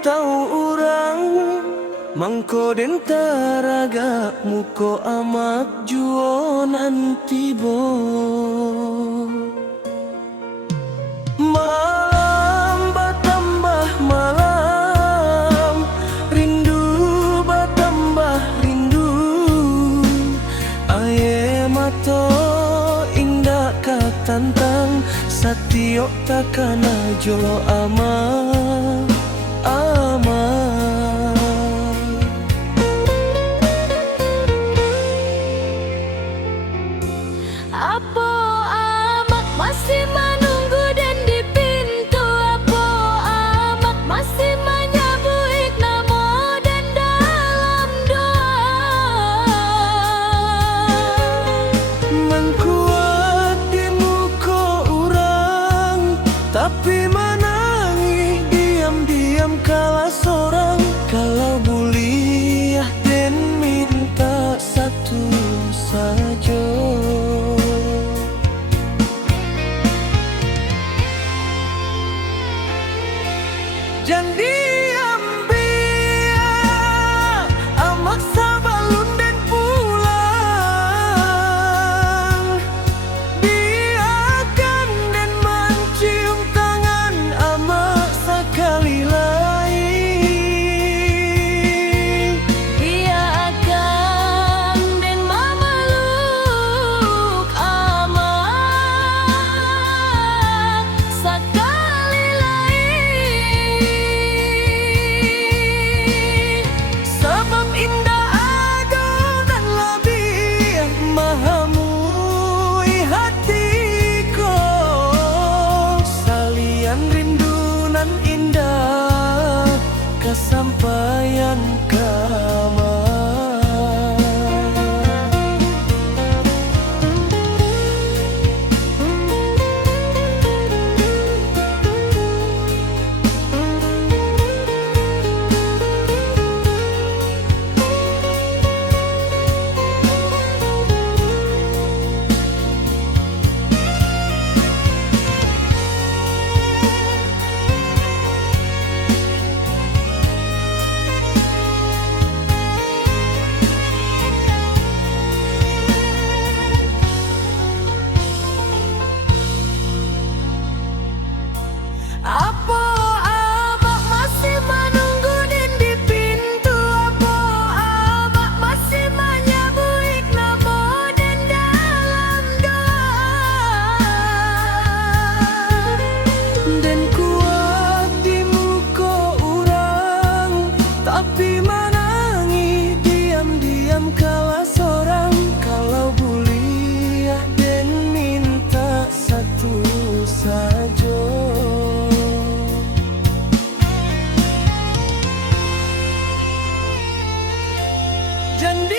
tahu orang mangko den taraga muko amat juon antibo. Malam bertambah malam, rindu bertambah rindu. Aye mato indah katantang, satio takana jo aman aman. Apo amak masih menunggu dan di pintu. Apo amak masih menyabuik namo dan dalam doa. Mengkuat di muka orang, tapi menangi diam-diam kalah seorang. Kalau buliah dan minta satu saja. Jangan diam biar amak sabalun dan pulang. Biarkan dan mencium tangan amak sekali lagi. Ia akan dan memeluk amak sekali lagi. Sebab indah adonan lebih mahamui hatiku. Salian rindu nan indah kesampaian kamu. Apo amak masih menunggu dan di pintu. Apo amak masih menyabuik namo dan dalam doa. Dan kuat di muka orang, tapi menangi diam-diam kalah seorang. Kalau buliah dan minta satu saja. Jangan